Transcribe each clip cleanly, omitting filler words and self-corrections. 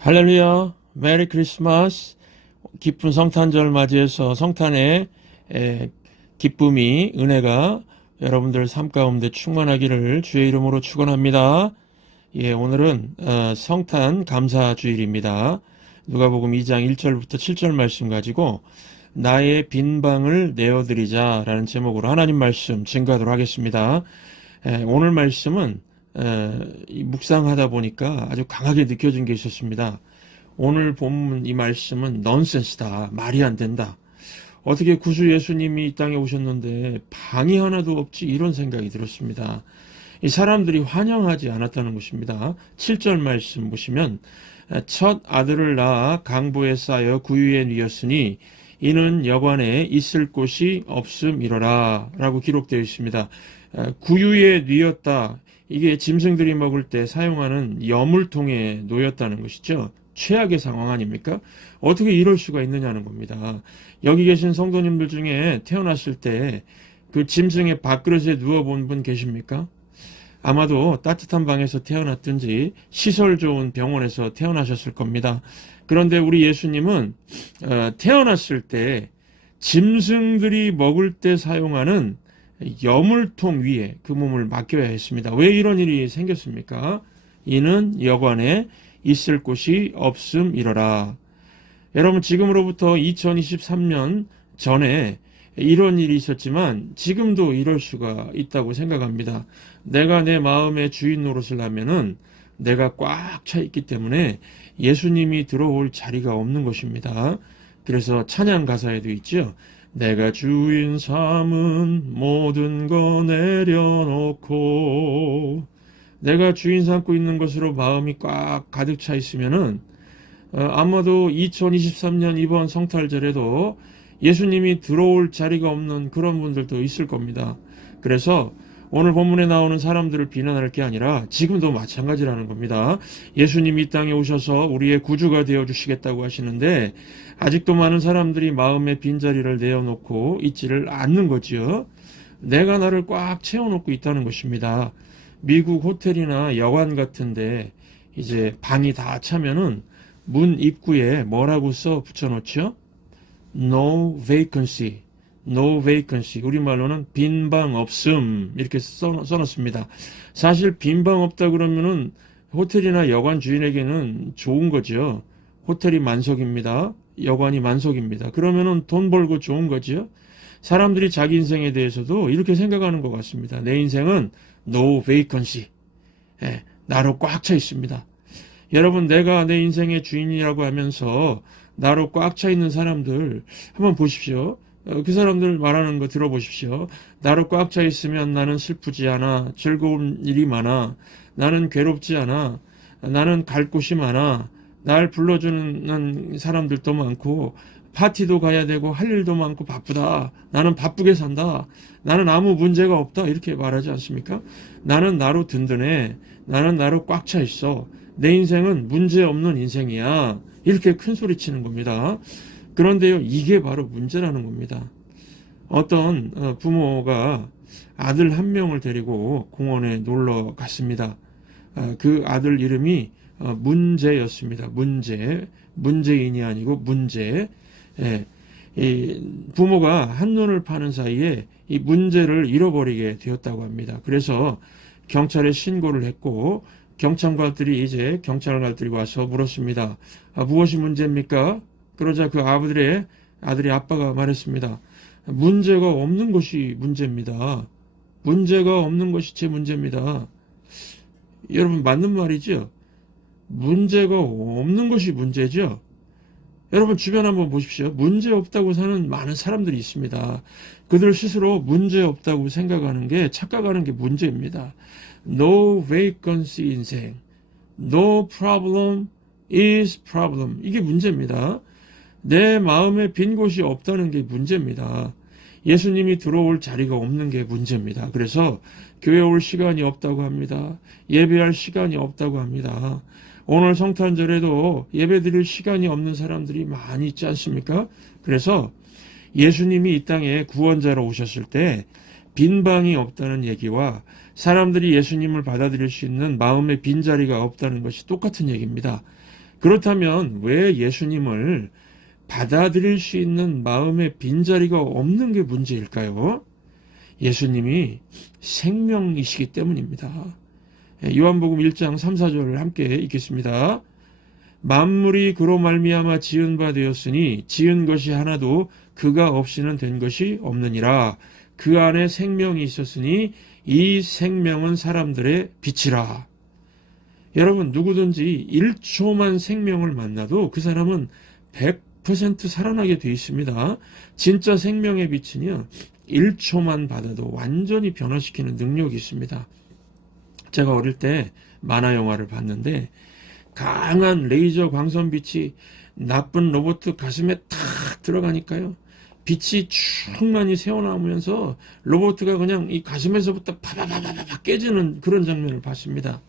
할렐루야, 메리 크리스마스. 기쁜 성탄절 맞이해서 성탄의 기쁨이, 은혜가 여러분들 삶 가운데 충만하기를 주의 이름으로 축원합니다. 예, 오늘은 성탄 감사 주일입니다. 누가복음 2장 1절부터 7절 말씀 가지고 나의 빈 방을 내어드리자 라는 제목으로 하나님 말씀 증거하도록 하겠습니다. 오늘 말씀은 묵상하다 보니까 아주 강하게 느껴진 게 있었습니다. 오늘 본문 이 말씀은 넌센스다. 말이 안 된다. 어떻게 구주 예수님이 이 땅에 오셨는데 방이 하나도 없지, 이런 생각이 들었습니다. 이 사람들이 환영하지 않았다는 것입니다. 7절 말씀 보시면 첫 아들을 낳아 강보에 쌓여 구유에 뉘었으니 이는 여관에 있을 곳이 없음이로라 라고 기록되어 있습니다. 구유에 뉘었다. 이게 짐승들이 먹을 때 사용하는 여물통에 놓였다는 것이죠. 최악의 상황 아닙니까? 어떻게 이럴 수가 있느냐는 겁니다. 여기 계신 성도님들 중에 태어났을 때 그 짐승의 밥그릇에 누워본 분 계십니까? 아마도 따뜻한 방에서 태어났든지 시설 좋은 병원에서 태어나셨을 겁니다. 그런데 우리 예수님은 태어났을 때 짐승들이 먹을 때 사용하는 여물통 위에 그 몸을 맡겨야 했습니다. 왜 이런 일이 생겼습니까? 이는 여관에 있을 곳이 없음이로라. 여러분, 지금으로부터 2023년 전에 이런 일이 있었지만 지금도 이럴 수가 있다고 생각합니다. 내가 내 마음의 주인 노릇을 하면은 내가 꽉 차 있기 때문에 예수님이 들어올 자리가 없는 것입니다. 그래서 찬양 가사에도 있죠. 내가 주인 삼은 모든 거 내려놓고, 내가 주인 삼고 있는 것으로 마음이 꽉 가득 차 있으면은 아마도 2023년 이번 성탄절에도 예수님이 들어올 자리가 없는 그런 분들도 있을 겁니다. 그래서 오늘 본문에 나오는 사람들을 비난할 게 아니라 지금도 마찬가지라는 겁니다. 예수님이 이 땅에 오셔서 우리의 구주가 되어주시겠다고 하시는데 아직도 많은 사람들이 마음의 빈자리를 내어놓고 있지를 않는 거지요. 내가 나를 꽉 채워놓고 있다는 것입니다. 미국 호텔이나 여관 같은데 이제 방이 다 차면은 문 입구에 뭐라고 써 붙여놓죠? No vacancy, no vacancy. 우리말로는 빈방 없음, 이렇게 써놓습니다. 사실 빈방 없다 그러면은 호텔이나 여관 주인에게는 좋은 거죠. 호텔이 만석입니다. 여관이 만석입니다. 그러면은 돈 벌고 좋은 거죠. 사람들이 자기 인생에 대해서도 이렇게 생각하는 것 같습니다. 내 인생은 no vacancy, 나로 꽉 차 있습니다. 여러분, 내가 내 인생의 주인이라고 하면서 나로 꽉 차 있는 사람들 한번 보십시오. 그 사람들 말하는 거 들어보십시오. 나로 꽉 차 있으면 나는 슬프지 않아. 즐거운 일이 많아. 나는 괴롭지 않아. 나는 갈 곳이 많아. 날 불러주는 사람들도 많고 파티도 가야 되고 할 일도 많고 바쁘다. 나는 바쁘게 산다. 나는 아무 문제가 없다. 이렇게 말하지 않습니까? 나는 나로 든든해. 나는 나로 꽉 차 있어. 내 인생은 문제 없는 인생이야. 이렇게 큰 소리 치는 겁니다. 그런데요, 이게 바로 문제라는 겁니다. 어떤 부모가 아들 한 명을 데리고 공원에 놀러 갔습니다. 그 아들 이름이 문제였습니다. 문재인이 아니고 문제. 이 부모가 한눈을 파는 사이에 이 문제를 잃어버리게 되었다고 합니다. 그래서 경찰에 신고를 했고 경찰관들이 와서 물었습니다. 무엇이 문제입니까? 그러자 그 아들의 아빠가 말했습니다. 문제가 없는 것이 문제입니다. 문제가 없는 것이 제 문제입니다. 여러분, 맞는 말이죠? 문제가 없는 것이 문제죠? 여러분, 주변 한번 보십시오. 문제 없다고 사는 많은 사람들이 있습니다. 그들 스스로 문제 없다고 생각하는 게, 착각하는 게 문제입니다. No vacancy 인생. No problem is problem. 이게 문제입니다. 내 마음에 빈 곳이 없다는 게 문제입니다. 예수님이 들어올 자리가 없는 게 문제입니다. 그래서 교회 올 시간이 없다고 합니다. 예배할 시간이 없다고 합니다. 오늘 성탄절에도 예배 드릴 시간이 없는 사람들이 많이 있지 않습니까? 그래서 예수님이 이 땅에 구원자로 오셨을 때 빈방이 없다는 얘기와 사람들이 예수님을 받아들일 수 있는 마음의 빈자리가 없다는 것이 똑같은 얘기입니다. 그렇다면 왜 예수님을 받아들일 수 있는 마음의 빈자리가 없는 게 문제일까요? 예수님이 생명이시기 때문입니다. 요한복음 1장 3, 4절을 함께 읽겠습니다. 만물이 그로 말미암아 지은 바 되었으니 지은 것이 하나도 그가 없이는 된 것이 없느니라. 그 안에 생명이 있었으니 이 생명은 사람들의 빛이라. 여러분, 누구든지 1초만 생명을 만나도 그 사람은 100% 살아나게 되어 있습니다. 진짜 생명의 빛은요, 1초만 받아도 완전히 변화시키는 능력이 있습니다. 제가 어릴 때 만화 영화를 봤는데 강한 레이저 광선빛이 나쁜 로봇 가슴에 탁 들어가니까요, 빛이 충만히 새어나오면서 로봇가 그냥 이 가슴에서부터 파바바바바 깨지는 그런 장면을 봤습니다.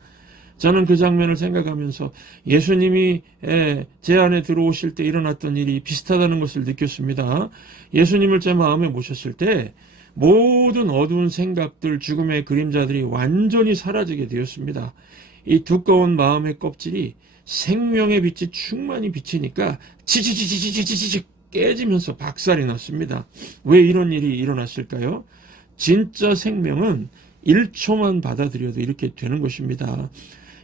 저는 그 장면을 생각하면서 예수님이 제 안에 들어오실 때 일어났던 일이 비슷하다는 것을 느꼈습니다. 예수님을 제 마음에 모셨을 때 모든 어두운 생각들, 죽음의 그림자들이 완전히 사라지게 되었습니다. 이 두꺼운 마음의 껍질이 생명의 빛이 충만히 비치니까 지지지지지지지 깨지면서 박살이 났습니다. 왜 이런 일이 일어났을까요? 진짜 생명은 1초만 받아들여도 이렇게 되는 것입니다.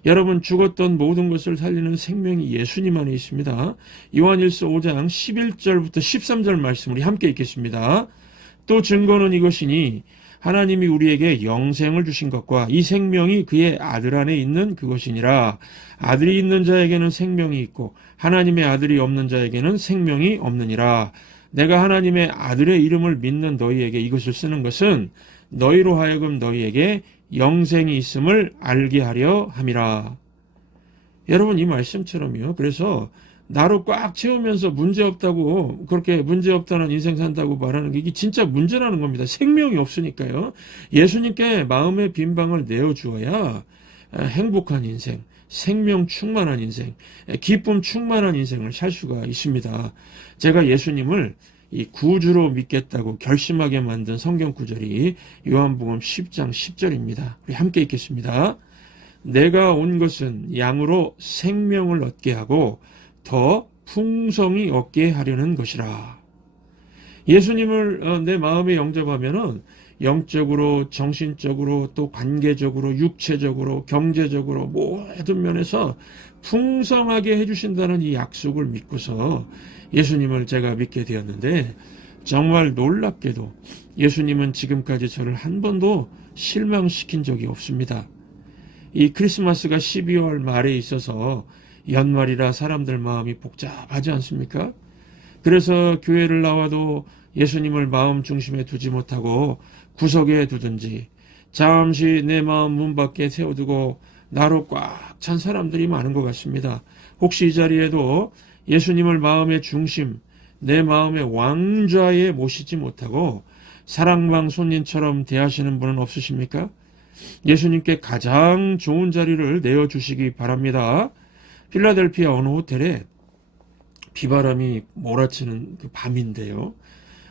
여러분, 죽었던 모든 것을 살리는 생명이 예수님 안에 있습니다. 요한일서 5장 11절부터 13절 말씀 우리 함께 읽겠습니다. 또 증거는 이것이니 하나님이 우리에게 영생을 주신 것과 이 생명이 그의 아들 안에 있는 그것이니라. 아들이 있는 자에게는 생명이 있고 하나님의 아들이 없는 자에게는 생명이 없느니라. 내가 하나님의 아들의 이름을 믿는 너희에게 이것을 쓰는 것은 너희로 하여금 너희에게 영생이 있음을 알게 하려 함이라. 여러분, 이 말씀처럼요, 그래서 나로 꽉 채우면서 문제없다고, 그렇게 문제없다는 인생 산다고 말하는 게 이게 진짜 문제라는 겁니다. 생명이 없으니까요. 예수님께 마음의 빈방을 내어주어야 행복한 인생, 생명 충만한 인생, 기쁨 충만한 인생을 살 수가 있습니다. 제가 예수님을 이 구주로 믿겠다고 결심하게 만든 성경 구절이 요한복음 10장 10절입니다. 우리 함께 읽겠습니다. 내가 온 것은 양으로 생명을 얻게 하고 더 풍성히 얻게 하려는 것이라. 예수님을 내 마음에 영접하면은 영적으로, 정신적으로, 또 관계적으로, 육체적으로, 경제적으로 모든 면에서 풍성하게 해주신다는 이 약속을 믿고서 예수님을 제가 믿게 되었는데, 정말 놀랍게도 예수님은 지금까지 저를 한 번도 실망시킨 적이 없습니다. 이 크리스마스가 12월 말에 있어서 연말이라 사람들 마음이 복잡하지 않습니까? 그래서 교회를 나와도 예수님을 마음 중심에 두지 못하고 구석에 두든지 잠시 내 마음 문 밖에 세워두고 나로 꽉 찬 사람들이 많은 것 같습니다. 혹시 이 자리에도 예수님을 마음의 중심, 내 마음의 왕좌에 모시지 못하고 사랑방 손님처럼 대하시는 분은 없으십니까? 예수님께 가장 좋은 자리를 내어주시기 바랍니다. 필라델피아 어느 호텔에 비바람이 몰아치는 그 밤인데요,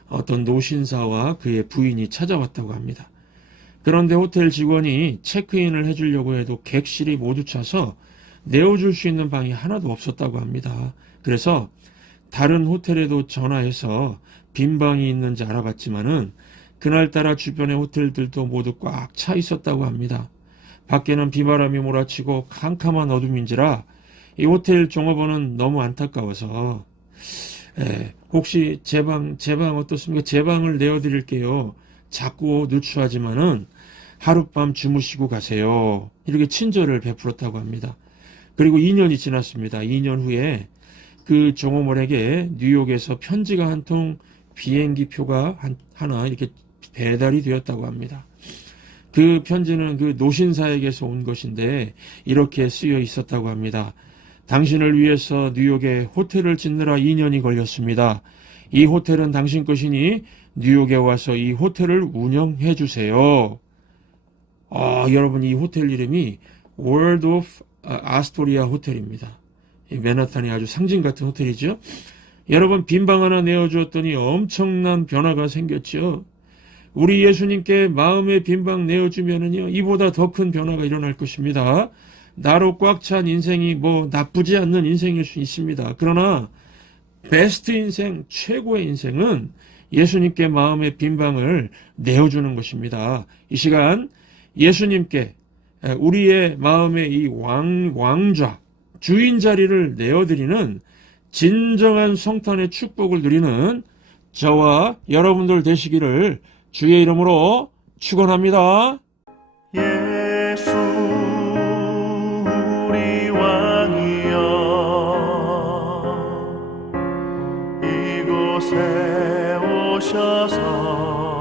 어떤 노신사와 그의 부인이 찾아왔다고 합니다. 그런데 호텔 직원이 체크인을 해주려고 해도 객실이 모두 차서 내어줄 수 있는 방이 하나도 없었다고 합니다. 그래서 다른 호텔에도 전화해서 빈 방이 있는지 알아봤지만은 그날따라 주변의 호텔들도 모두 꽉 차 있었다고 합니다. 밖에는 비바람이 몰아치고 캄캄한 어둠인지라 이 호텔 종업원은 너무 안타까워서 혹시 제 방 어떻습니까? 제 방을 내어드릴게요. 자꾸 누추하지만은 하룻밤 주무시고 가세요. 이렇게 친절을 베풀었다고 합니다. 그리고 2년이 지났습니다. 2년 후에 그 종업원에게 뉴욕에서 편지가 한 통, 비행기 표가 하나 이렇게 배달이 되었다고 합니다. 그 편지는 그 노신사에게서 온 것인데 이렇게 쓰여 있었다고 합니다. 당신을 위해서 뉴욕에 호텔을 짓느라 2년이 걸렸습니다. 이 호텔은 당신 것이니 뉴욕에 와서 이 호텔을 운영해 주세요. 여러분, 이 호텔 이름이 World of Astoria 호텔입니다. 맨하탄의 아주 상징 같은 호텔이죠. 여러분, 빈방 하나 내어주었더니 엄청난 변화가 생겼죠. 우리 예수님께 마음의 빈방 내어주면은요, 이보다 더 큰 변화가 일어날 것입니다. 나로 꽉 찬 인생이 뭐 나쁘지 않는 인생일 수 있습니다. 그러나 베스트 인생, 최고의 인생은 예수님께 마음의 빈방을 내어주는 것입니다. 이 시간 예수님께 우리의 마음의 이 왕좌, 주인 자리를 내어드리는 진정한 성탄의 축복을 누리는 저와 여러분들 되시기를 주의 이름으로 축원합니다. 예수 우리 왕이여, 이곳에 오셔서